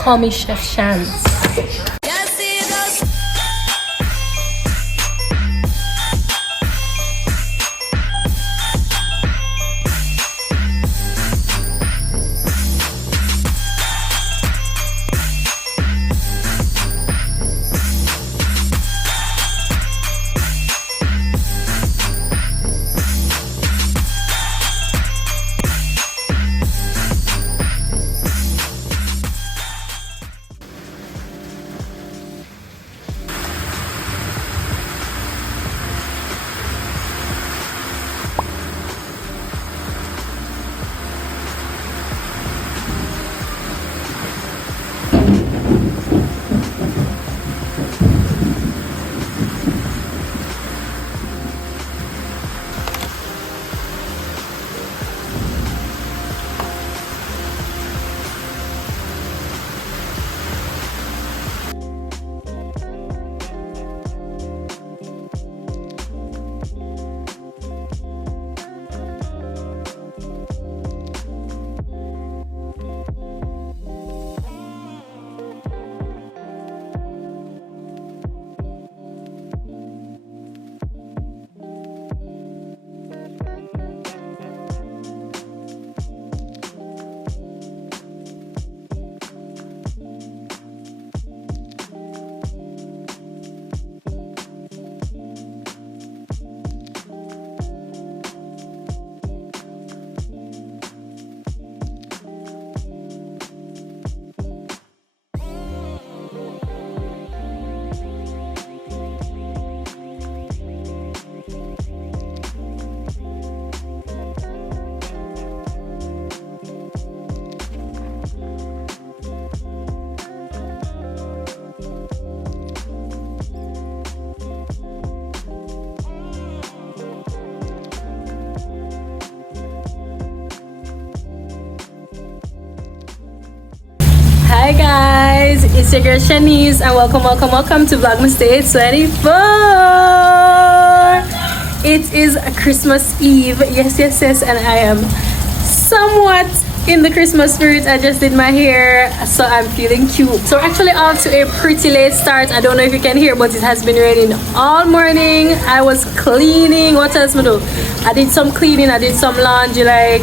Call me Chef Shanz. Hi guys, it's your girl Shanice and welcome to VLOGMAS Day 24. It is a Christmas Eve, yes, and I am somewhat in the Christmas spirit. I just did my hair, so I'm feeling cute. So we're actually off to a pretty late start. I don't know if you can hear, but it has been raining all morning. I was cleaning. What else me do? I did some cleaning, I did some laundry, like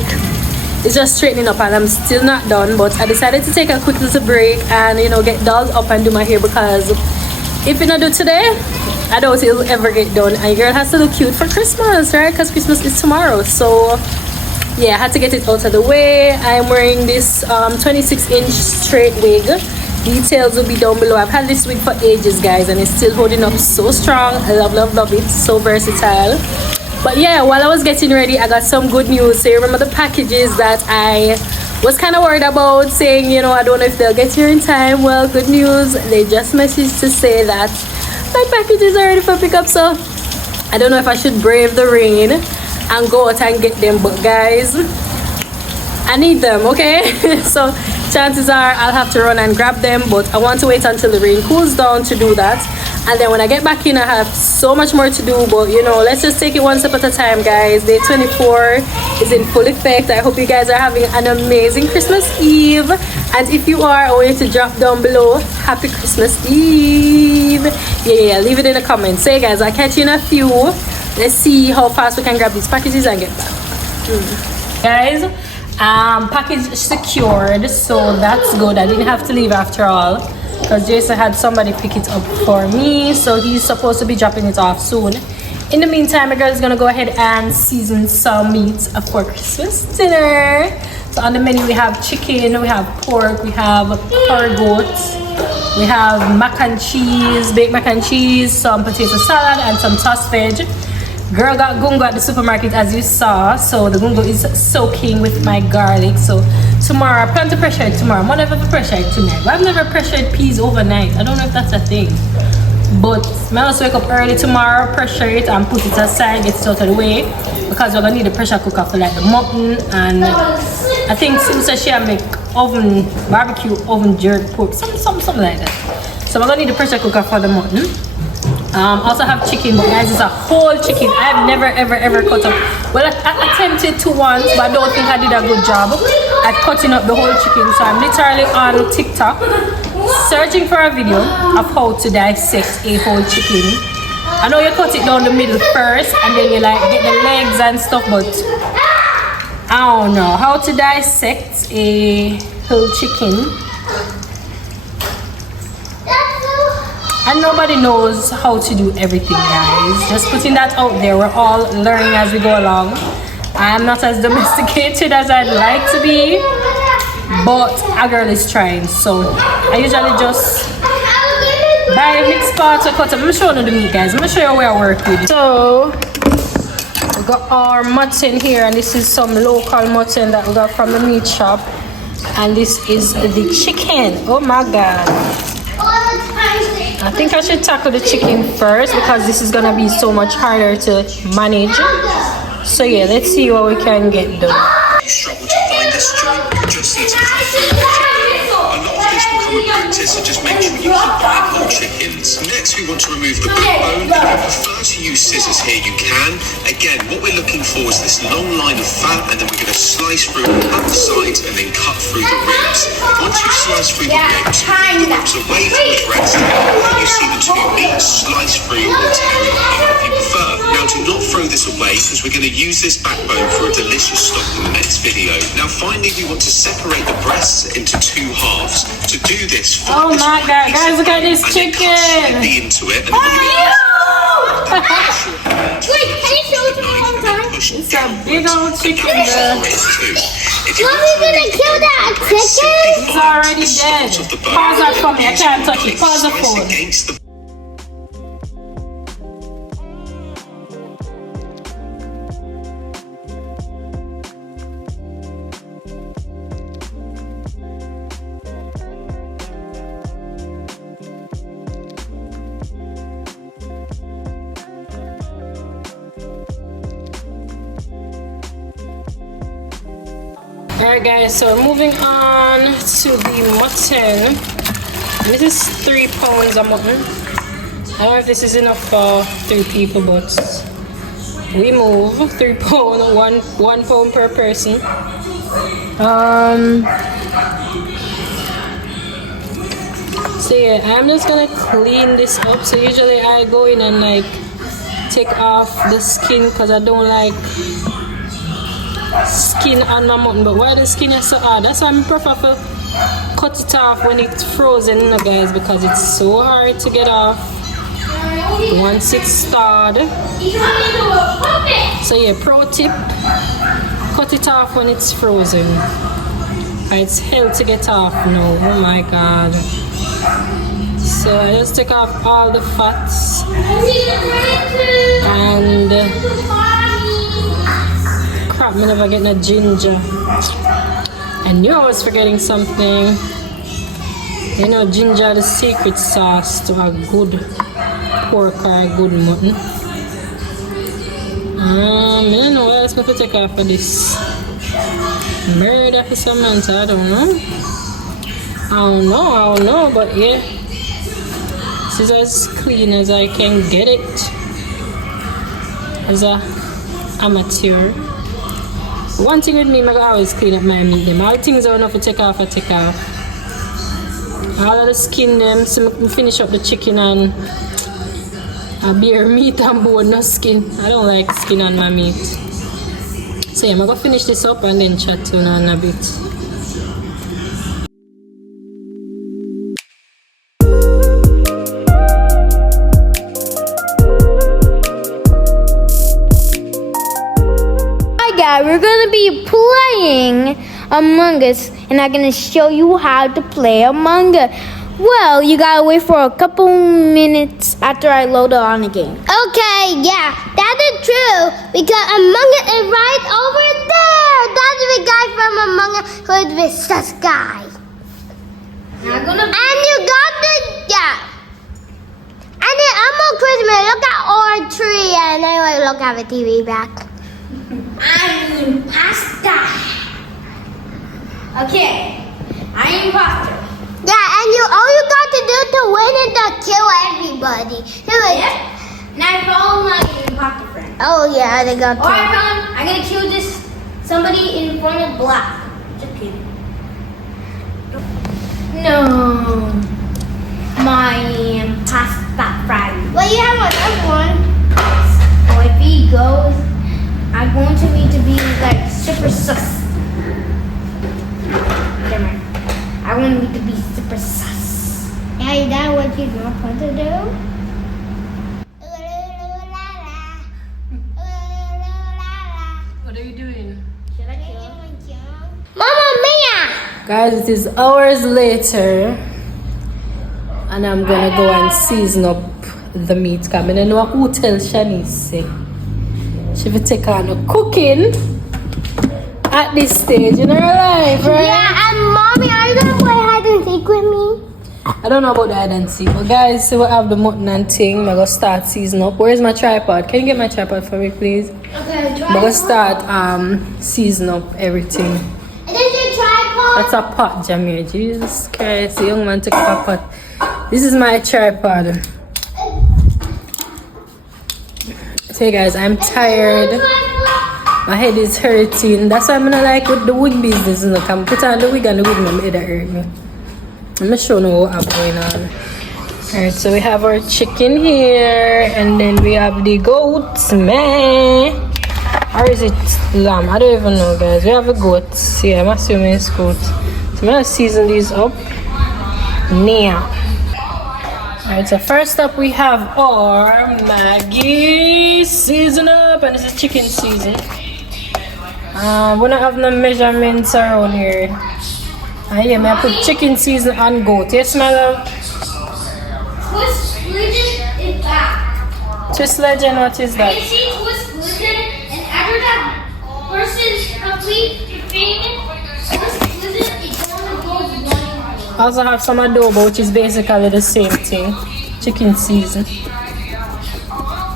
it's just straightening up, and I'm still not done, but I decided to take a quick little break and get dolled up and do my hair, because if you not do today, I doubt it'll ever get done, and your girl has to look cute for Christmas, right? Because Christmas is tomorrow. So yeah, I had to get it out of the way. I'm wearing this 26-inch straight wig. Details will be down below. I've had this wig for ages, guys, and it's still holding up so strong. I love it. So versatile. But yeah, while I was getting ready, I got some good news. So you remember the packages that I was kind of worried about, saying, I don't know if they'll get here in time. Well, good news. They just messaged to say that my packages are ready for pickup. So I don't know if I should brave the rain and go out and get them. But guys, I need them, okay? So chances are I'll have to run and grab them. But I want to wait until the rain cools down to do that. And then when I get back in, I have so much more to do. But let's just take it one step at a time, guys. Day 24 is in full effect. I hope you guys are having an amazing Christmas Eve. And if you are, I want you to drop down below happy Christmas Eve. Yeah, leave it in the comments. So guys, I'll catch you in a few. Let's see how fast we can grab these packages and get back. Guys, package secured, so that's good. I didn't have to leave after all, because Jason had somebody pick it up for me, so he's supposed to be dropping it off soon. In the meantime, my girl is gonna go ahead and season some meat for Christmas dinner. So on the menu we have chicken, we have pork, we have pork goat, we have mac and cheese, baked mac and cheese, some potato salad, and some tossed veg. Girl got gungo at the supermarket, as you saw, so the gungo is soaking with my garlic. So tomorrow, I plan to pressure it tomorrow. I'm gonna never pressure it tonight, but I've never pressured peas overnight. I don't know if that's a thing, but I must wake up early tomorrow, pressure it and put it aside, get it out of the way, because we're gonna need a pressure cooker for like the mutton, and I think Sister she make barbecue oven jerk pork, something like that. So we're gonna need a pressure cooker for the mutton. Also have chicken, but guys, it's a whole chicken. I've never ever cut up. Well, I attempted to once, but I don't think I did a good job. at cutting up the whole chicken. So I'm literally on TikTok searching for a video of how to dissect a whole chicken. I know you cut it down the middle first and then you like get the legs and stuff, but I don't know how to dissect a whole chicken. And nobody knows how to do everything, guys. Just putting that out there. We're all learning as we go along. I'm not as domesticated as I'd like to be, but a girl is trying. So I usually just buy mixed parts or cut up. I'm showing you the meat, guys. I'm gonna show you where I work with. So we got our mutton here, and this is some local mutton that we got from the meat shop. And this is the chicken. Oh my god. I think I should tackle the chicken first because this is gonna be so much harder to manage. So yeah, let's see what we can get done. You struggle to find this joint, you just need to cut through the chicken. A lot of this will come with practice, so just make sure you keep buying whole chickens. Next, we want to remove the backbone. If you prefer to use scissors here, you can. Again, what we're looking for is this long line of fat, and then we're going to slice through at the sides and then cut through the ribs. Once you slice through the ribs, pull the ribs away from the breast, and you see the two meats slice through or tear it apart if you prefer. Now, do not throw this away because we're going to use this backbone for a delicious stock in the next video. Now, finally, we want to separate the breasts into two halves. To do this, oh my god, guys, look at this chicken! Into it, and then wait, can you show it to me one more time? It's a big old chicken. Are we gonna kill that chicken? It's already dead. Pause that for me, I can't touch it. Pause the phone. Alright guys, so we're moving on to the mutton. This is 3 pounds of mutton. I don't know if this is enough for 3 people, but we move 3 pounds, one pound per person. So yeah, I'm just gonna clean this up. So usually I go in and like take off the skin because I don't like skin on my mutton, but why the skin is so hard? That's why I prefer to cut it off when it's frozen, you know, guys, because it's so hard to get off once it's thawed. So yeah, pro tip, cut it off when it's frozen. It's hell to get off now. Oh my god. So I just take off all the fats and crap, me never get no ginger. I knew I was forgetting something. You know, ginger the secret sauce to a good pork or a good mutton. I don't know what else I could take off of this. Murder for some man, so I don't know. I don't know, but yeah. This is as clean as I can get it. As a amateur. One thing with me, I always clean up my meat. Them. All the things I want to take off, I take off. All of the skin, them, so I finish up the chicken and bare meat and bone, no skin. I don't like skin on my meat. So yeah, I'm going to finish this up and then chat to you in a bit. We're gonna be playing Among Us, and I'm gonna show you how to play Among Us. Well, you gotta wait for a couple minutes after I load it on the game. Okay, yeah, that is true, because Among Us is right over there. That's the guy from Among Us who is with sus guy. And you got the, yeah. And then I'm on Christmas. Look at our tree, and anyway, look at the TV back. I'm pasta. Okay, I'm imposter. Yeah, and all you got to do to win is to kill everybody. Yeah. And I found my imposter friend. Oh yeah, they got. Or I'm gonna kill this somebody in front of black. Just kidding. like super sus. Never mind. I want me to be super sus. Yeah, is that what you want to do? What are you doing? Should I kill? Mamma mia! Guys, it is hours later. And I'm gonna go and season up the meat. Cause I don't know who tell Shanice. She will take on the cooking at this stage in her life, right? Yeah, and mommy, are you gonna play hide and seek with me? I don't know about the hide and seek, but guys, so we have the mutton and thing. I'm gonna start season up. Where's my tripod? Can you get my tripod for me, please? Okay, I'm gonna start season up everything. And then your tripod. That's a pot, Jamir. Jesus Christ, the young man took a pot. This is my tripod. Hey guys, I'm tired. My head is hurting. That's why I'm not like with the wig business. You know, I put on the wig and the wig my head hurt me. I'm not sure what I'm going on. Alright, so we have our chicken here, and then we have the goats, man. Or is it lamb? I don't even know, guys. We have a goat. Yeah, I'm assuming it's goat. So I'm gonna season these up now. Alright, so first up we have our Maggi season up, and this is chicken season. We don't have no measurements around here. Yeah, I put chicken season on goat. Yes, my love? Twist legend is that. Twist legend, what is that? You see Twist legend, and after that person complete the payment, Twist legend is only goes one. I also have some adobo, which is basically the same thing. Chicken season.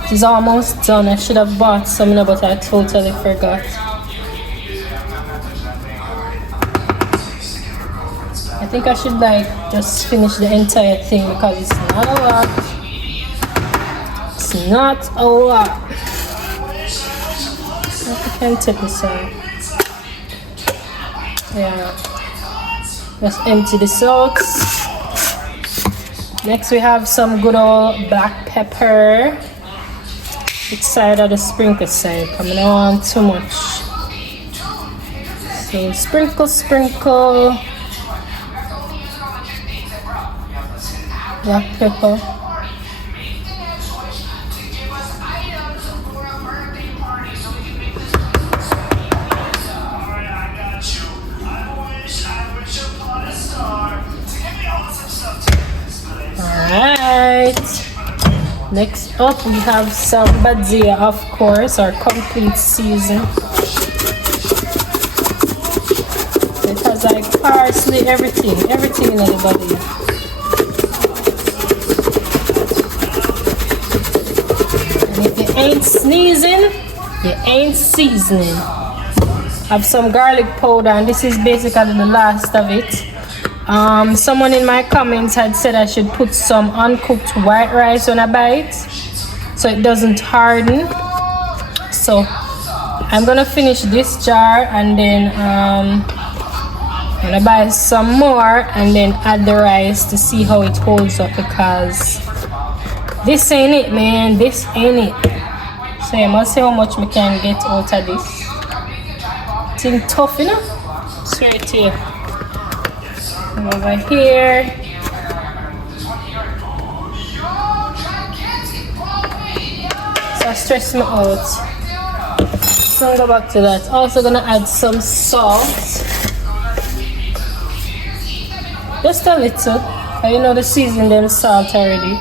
It's almost done. I should have bought some, but I totally forgot. I think I should just finish the entire thing because it's not a lot. It's not a lot. I can take this out. Yeah. Just empty this out. Next we have some good old black pepper. Which side of the sprinkle side? I don't want too much. So sprinkle. Black pepper. Alright. Next up we have some badia, of course, our complete season. It has parsley, everything in the badia. If you ain't sneezing, you ain't seasoning. I have some garlic powder, and this is basically the last of it. Someone in my comments had said I should put some uncooked white rice when I buy it, so it doesn't harden. So I'm gonna finish this jar, and then I'm gonna buy some more and then add the rice to see how it holds up, because this ain't it, man. This ain't it. So I must see how much we can get out of this. It's tough, you know? Straight here. Over here. So I stress me out. So I'll go back to that. Also gonna add some salt. Just a little. You know the season them salt already.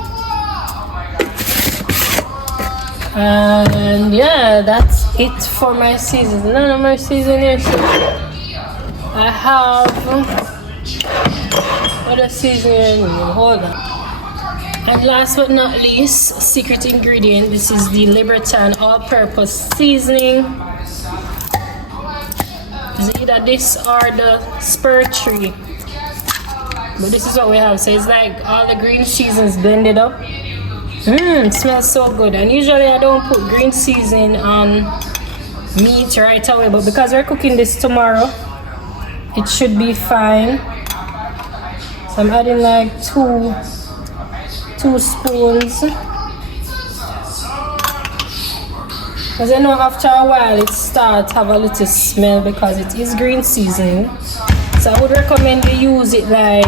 And yeah, that's it for my season. None of my season here. So I have other seasoning. Hold on. And last but not least, secret ingredient. This is the Libertan all-purpose seasoning. It's either this or the spur tree. But this is what we have. So it's like all the green seasons blended up. It smells so good. And usually I don't put green seasoning on meat right away, but because we're cooking this tomorrow, it should be fine. So I'm adding like two spoons. Because I know after a while it starts to have a little smell because it is green seasoning. So I would recommend you use it like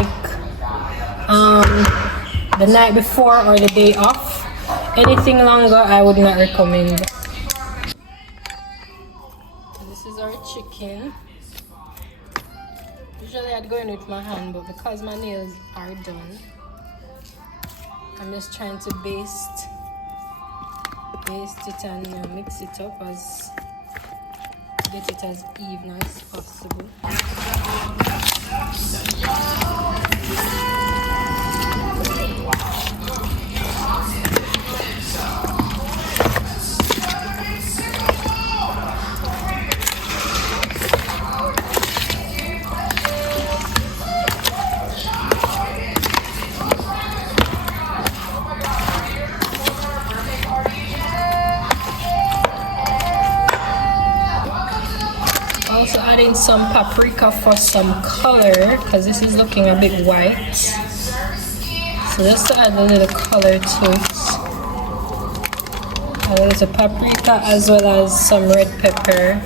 the night before or the day off. Anything longer I would not recommend. So this is our chicken. Usually I'd go in with my hand, but because my nails are done, I'm just trying to baste it and mix it up as get it as even as possible. Also adding some paprika for some color because this is looking a bit white, so just to add a little color to it. A little paprika as well as some red pepper.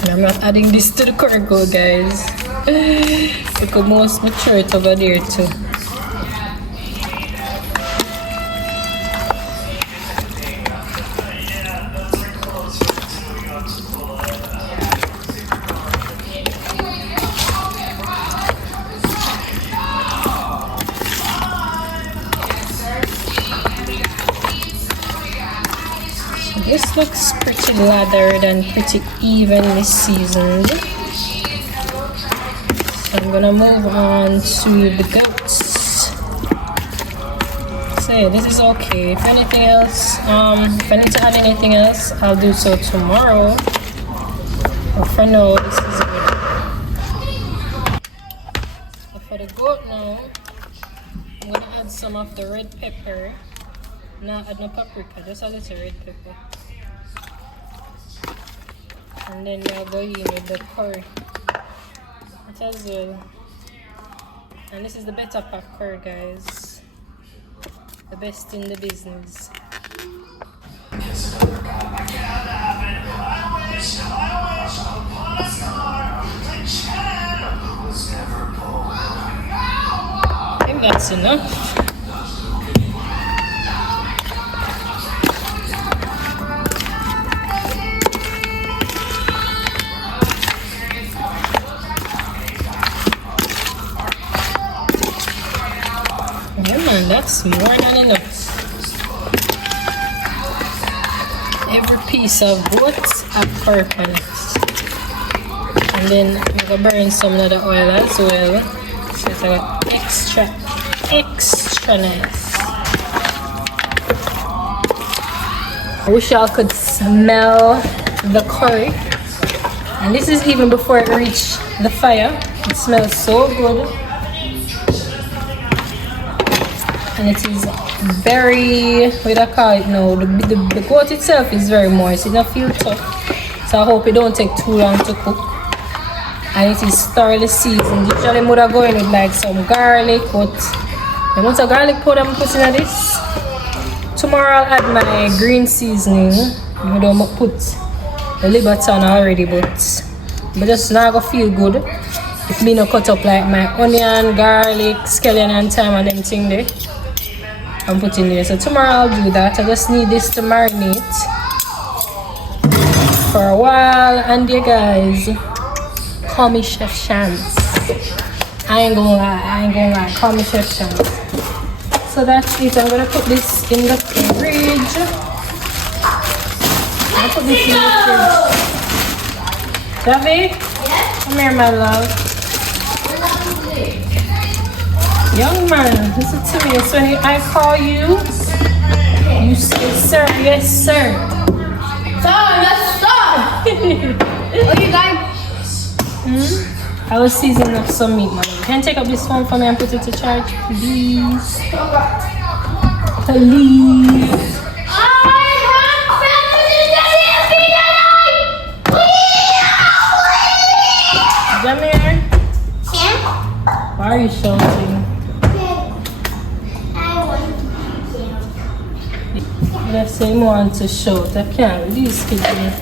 And I'm not adding this to the curry gold, guys. We could most mature it over there too. This looks pretty lathered and pretty evenly seasoned. So I'm gonna move on to the goats. So yeah, this is okay. If anything else, if I need to add anything else, I'll do so tomorrow. But for now, this is good. So for the goat now, I'm gonna add some of the red pepper. Not add no paprika, just a little red pepper. And then we'll go in with the curry. It as well. And this is the better pack curry, guys. The best in the business. I think that's enough. Yeah, man, that's more than enough. Every piece of both have purpose. And then I'm gonna burn some of the oil as well. So it's like extra nice. I wish y'all could smell the curry. And this is even before it reached the fire. It smells so good. And it is very, what do I call it now? The goat itself is very moist. It doesn't feel tough. So I hope it don't take too long to cook. And it is thoroughly seasoned. Usually I would have go in with like some garlic, but the amount of garlic powder I'm putting in this. Tomorrow I'll add my green seasoning. I don't put the Liberton already, but just now gonna feel good. If me not cut up like my onion, garlic, scallion and thyme and them thing there. I'm putting there. So tomorrow I'll do that. I just need this to marinate for a while. And yeah, guys, call me Chef Shanz. I ain't gonna lie, call me Chef Shanz. So that's it. I'm gonna put this in the fridge. I'll put this in the fridge. Javi? Yes? Come here, my love. Young man, listen to me. So when I call you, you say, sir, yes, sir. Sir, yes, sir. Okay, guys. I was seasoning up some meat, man. Can you take up this phone for me and put it to charge, please? Please. Jamir? Yeah? Why are you shouting? The same one to show it. I can't with these kids here.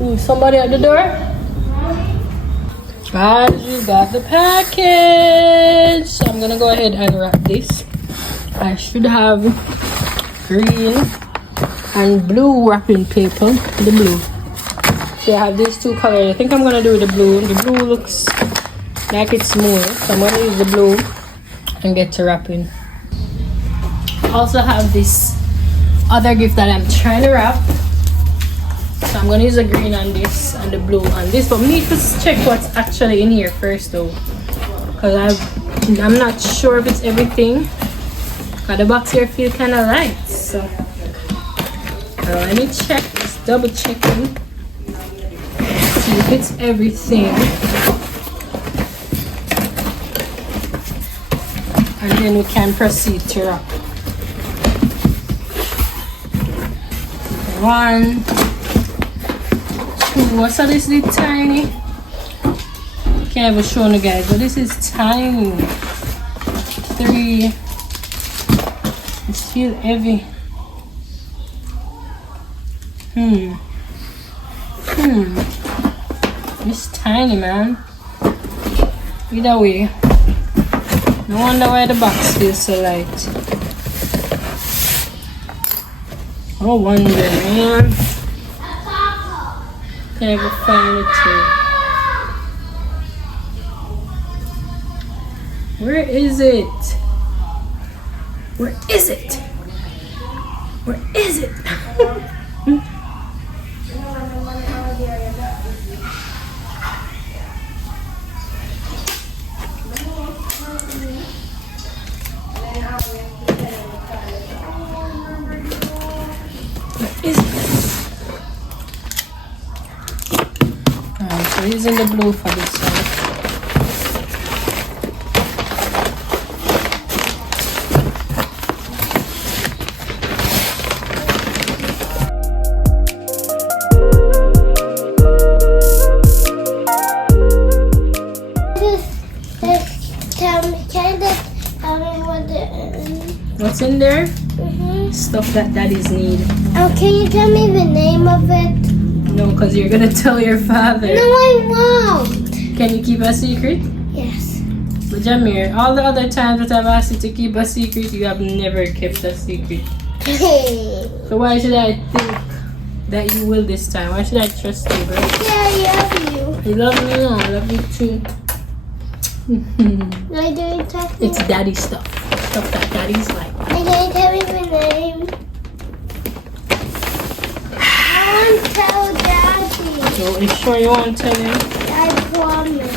Ooh, somebody at the door? Guys, we got the package. So I'm gonna go ahead and wrap this. I should have green and blue wrapping paper. The blue. So I have these two colors. I think I'm gonna do the blue. The blue looks like it's smooth, so I'm gonna use the blue and get to wrapping. I also have this other gift that I'm trying to wrap. So I'm gonna use the green on this and the blue on this, but we need to check what's actually in here first though, because I'm not sure if it's everything. The box here feels kind of light, so let me check. Just double checking, see if it's everything, and then we can proceed to wrap. 1, 2. What's this? Is tiny? Can't even show you guys, but this is tiny. 3. It's feel heavy. It's tiny, man. Either way, no wonder why the box feels so light. No wonder, man. Can't even find it too. Where is it? Where is it? Where is it? So using the blue for this one. What's in there? Stuff that daddies need. Oh, can you tell me the name of it? No, because you're gonna tell your father. No, I won't. Can you keep a secret? Yes. But Jamir, all the other times that I've asked you to keep a secret, you have never kept a secret. So why should I think that you will this time? Why should I trust you, bro? Yeah, I love you. You love me? No, I love you too. I didn't tell you. It's daddy stuff. Stuff that daddy's like. I didn't tell you the name. I won't tell Daddy. So you sure you won't tell him? I promise.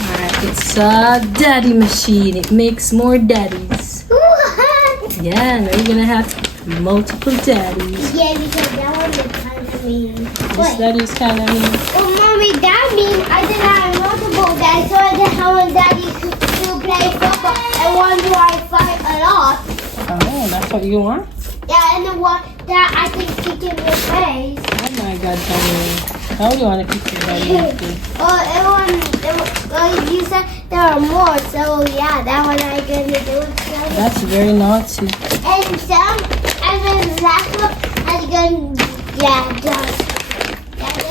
Alright, it's a daddy machine. It makes more daddies. What? Yeah, now you're gonna have multiple daddies. Yeah, because that one is kind of mean. This daddy's kind of mean. Well, Mommy, that means I did have multiple daddies, so I did have one daddy to play football, and one do I fight a lot. Oh, that's what you want? Yeah, and the one that I can kick in your face. Oh my god, Jamie. How do you want to kick your daddy in the face? You said there are more, so yeah, that one I'm gonna do. That's very naughty. And then the last one, I'm gonna, just.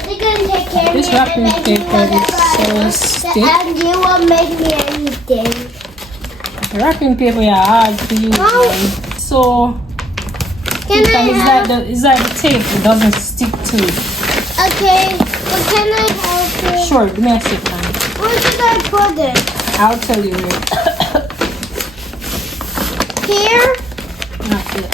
You're gonna take care of This me wrapping and make me paper is whatever so I want. stiff. And you won't make me anything. The wrapping paper, yeah, hard to use. Oh. So, Can I have? it's like the tape, it doesn't stick to it. Okay, but can I help you? Sure, give me a second. Where should I put it? I'll tell you where. Here? Not yet.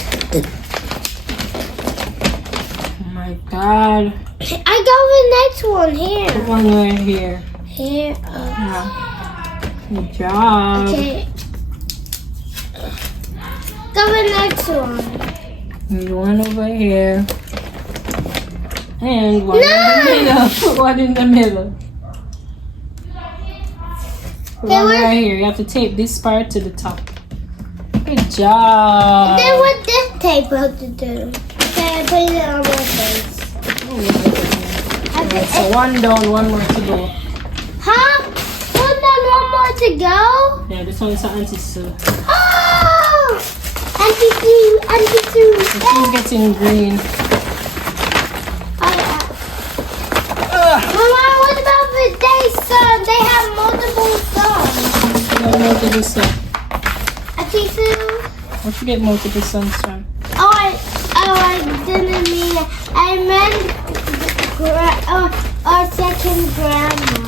Oh my god. I got the next one here. Put one right here. Here. Yeah. Good job. Okay. Got the next one. And one over here. And one No! in the middle. Put one in the middle. Put one where- right here. You have to tape this part to the top. Good job. Then what this tape have to do? Okay, I put it on my face. Alright, so one down, one more to go. Huh? One down, one more want to go? Yeah, this one is for Auntie Sue. Oh! Auntie Sue, Auntie Sue. She's getting green. Mama, what about the day sun? They have multiple suns. Multiple sun. Auntie Sue. Where'd you get multiple suns from? I didn't mean it. I meant our second grandma.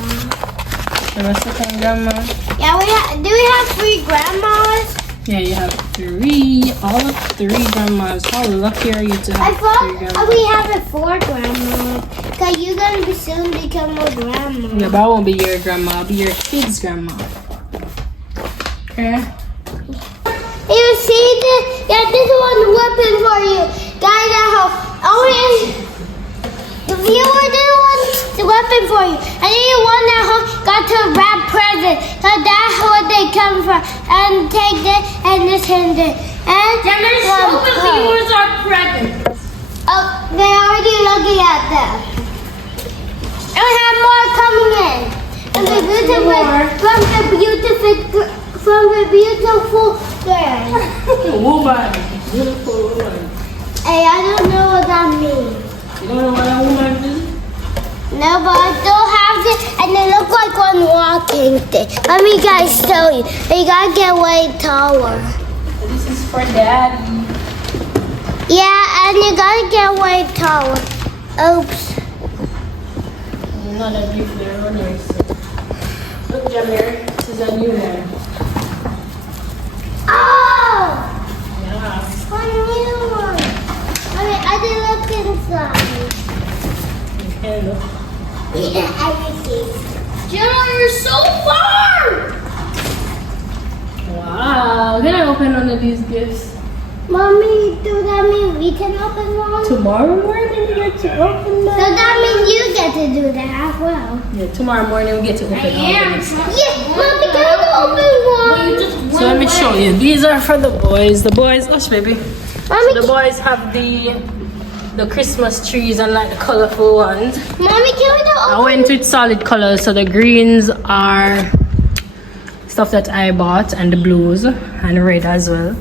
Our second grandma? Yeah, do we have 3 grandmas? Yeah, you have 3. All of 3 grandmas. How lucky are you to have I 3 thought grandmas? we have a 4 grandmas. Because you're going to soon become a grandma. Yeah, but I won't be your grandma. I'll be your kid's grandma. Okay? You see this? Yeah, this is one weapon for you. Guys at home. The viewer did one weapon for you. And then you one at home got to wrap present. So that's what they come from. And take this and this and this. And Show the viewers our presents. oh, they're already looking at them. And we have more coming in. And the from the beautiful girl. Woman. Beautiful woman. Hey, I don't know what that means. You don't know what a woman is? No, but I still have it, and they look like one walking thing. Let me guys show you. You gotta get way taller. This is for Daddy. Yeah, and you gotta get way taller. Oops. You're not a big runners. Look, Jamir, this is a new one. Oh! Yeah. A new one. I didn't look inside. Okay, look. Yeah, everything. Gemma, you're so far! Wow. Can I open one of these gifts? Mommy, do that mean we can open one? Tomorrow morning we get to open them. So that means you get to do that as well. Yeah, tomorrow morning we get to open all of these. Yes, Mommy, can I open one? So let me show you. These are for the boys. The boys, hush baby. Mommy, The boys have the Christmas trees and like the colorful ones. Mommy, can we I open? went with solid colors, so the greens are stuff that I bought, and the blues and red as well.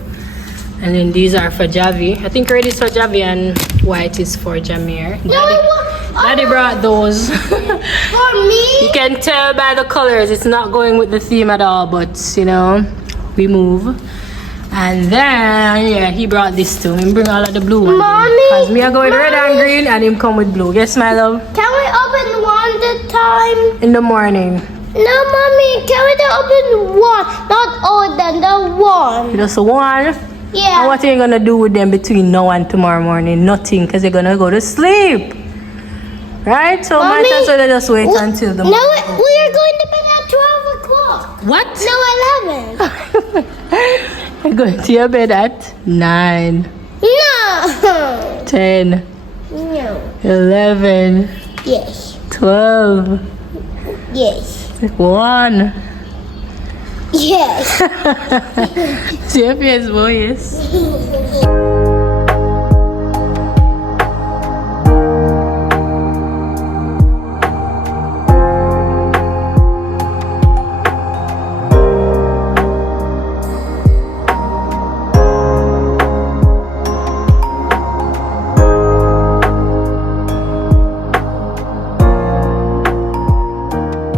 And then these are for Javi. I think red is for Javi and white is for Jamir. Daddy brought those. For me? You can tell by the colors it's not going with the theme at all, but you know, we move. And then yeah, he brought this too. He bring all of the blue ones. Mommy, Because me I go with red and green and him come with blue. Yes, my love? Can we open one at a time? In the morning. No, Mommy, can we open one? Not all of them, the one. Just one. Yeah. And what are you gonna do with them between now and tomorrow morning? Nothing, because you're gonna go to sleep. Right? So might as well just wait until the No, morning. we are going to bed at 12 o'clock. What? No, 11. You're going to your bed at 9, No. 10, No. 11, Yes. 12, Yes. 1. Yes. See your face, boy, yes.